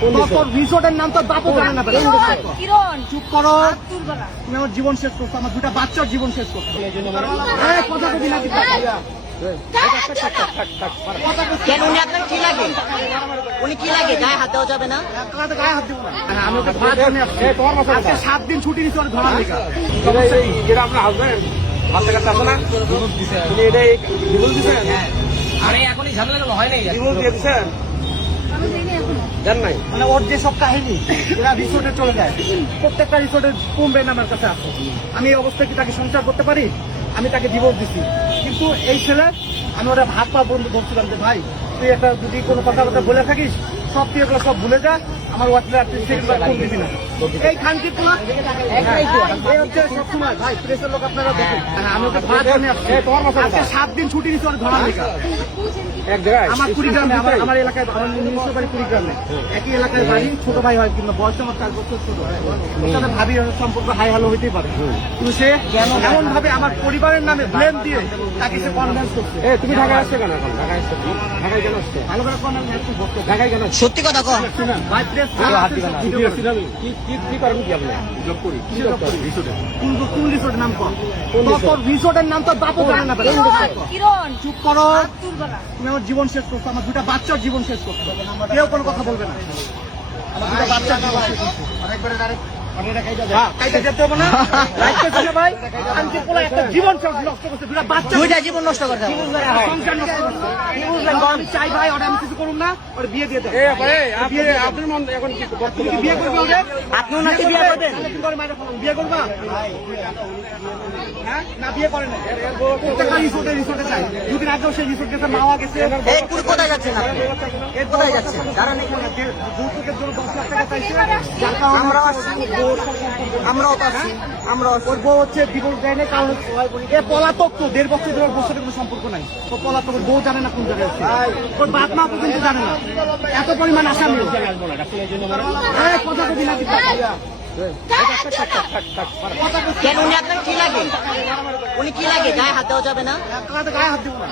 তোর রিসোর্টের নাম তো বাপও জানে না। চুপ করো, তুমি আমার জীবন শেষ করছো, আমার দুটা বাচ্চার জীবন শেষ করছো। কথা কবি না কেন উনি আপনার কি লাগে? উনি কি লাগে? গায়ে হাত দেওয়া যাবে না? গায়ে হাত দেবো না। আমি ওকে ধরার জন্য আসছি। আজকে 7 দিন ছুটি নিচ্ছি ওর ধরার লেগে। যেটা আপনার হাজবেন্ড হাতে কাছে আসে না, উনি এটা ডিভোর্স দিচ্ছেন। আরে এখনই ঝামেলা গুলো হয় নাই। ডিভোর্স দিয়ে দিচ্ছেন জান নাই? মানে ওর যে সব কাহিনী এরা রিসোর্টে চলে যায়, প্রত্যেকটা রিসোর্টের কমবেন আমার কাছে আসে। আমি এই অবস্থায় কি তাকে সংসার করতে পারি? আমি তাকে ডিভোর্স দিচ্ছি, কিন্তু এই ছেলে আমি ওরা ভাত পা বন্ধু ধরছিলাম যে ভাই তুই একটা যদি কোনো কথাবার্তা বলে থাকিস সব তুই এগুলো সব ভুলে যা, আমার হোয়াটসঅ্যাপ ফোন দিবি না। এই খানকি তোমার এই হচ্ছে সবসময় ভাই প্রেসের লোক আপনারা দেখেন। আমি ওকে ধরার জন্য আসছি। আজকে 7 দিন ছুটি নিচ্ছি ওর ধরার লেগে। এক জায়গায় আমার কুড়িগ্রামে, আমার এলাকায়, আমার নিজস্ব বাড়ি কুড়িগ্রামে, একই এলাকায় বাড়ি, ছোট ভাই হয় কিন্তু বয়স আমার 4 বছর ছোট। ওর সাথে ভাবি সম্পর্ক হাই হ্যালো হইতেই পারে, কিন্তু সে এমন ভাবে আমার পরিবারের নামে ব্লেম দিয়ে তাকে সে কনভিন্স করছে। তুমি ঢাকায় আসছো কেন? এখন ঢাকায় আসছো, ঢাকায় কেন আসছো? ভালো করে ঢাকায় কেন? সত্যি কথা কন। ভাই প্রেস কি করেন কি আপনি? জব করি। কোন রিসোর্টের নাম কর? তোর রিসোর্টের নাম তো বাপও জানে না। চুপ করো, তুমি আমার জীবন শেষ করছো, আমার দুটা বাচ্চার জীবন শেষ করছো। কেউ কোনো কথা বলবে না। আমার দুটা বাচ্চার জীবন শেষ করছো। কাইতে যেতে হবে না, রাখতেছি না ভাই। আমি যে পোলা একটা জীবন নষ্ট করছে, দুটা বাচ্চা, দুইটা জীবন নষ্ট করতে হবে। সংসার নষ্ট করছে। আমি চাই ভাই ওটা আমি কিছু করুন না, ওর বিয়ে দিয়ে দেন। আপনার মন এখন কি তুমি কি বিয়ে করবে ওদের? আপনি ওনাকে বিয়ে করবেন? বিয়ে করবা? হ্যাঁ না, বিয়ে করে না। প্রত্যেকটা রিসোর্টে চাই। দুদিন আগেও সেই রিসোর্ট গেছে, মাওয়া গেছে। এই কুড়ি কোথায় যাচ্ছেন আপনি? কোথায় যাচ্ছেন? দাঁড়ান এখানে। যৌতুকের জন্য 10 লাখ টাকা চাইছে, যার কারণে আমরাও আসছি, আমরাও তো আসছি, আমরাও আসছি। ওর বউ হচ্ছে ডিভোর্স দেয় না, কারণ এ পলাতক তো, 1.5 বছর ধরে, বছরের কোনো সম্পর্ক নাই। ও পলাতক, ওর বউ জানে না কোন জায়গায় আছে, ওর বাপ মা পর্যন্ত জানে না। এত পরিমাণ আসামি। কথা কবি না কেন উনি আপনার কি লাগে? উনি কি লাগে? গায়ে হাত দেওয়া যাবে না? গায়ে হাত দেবো না।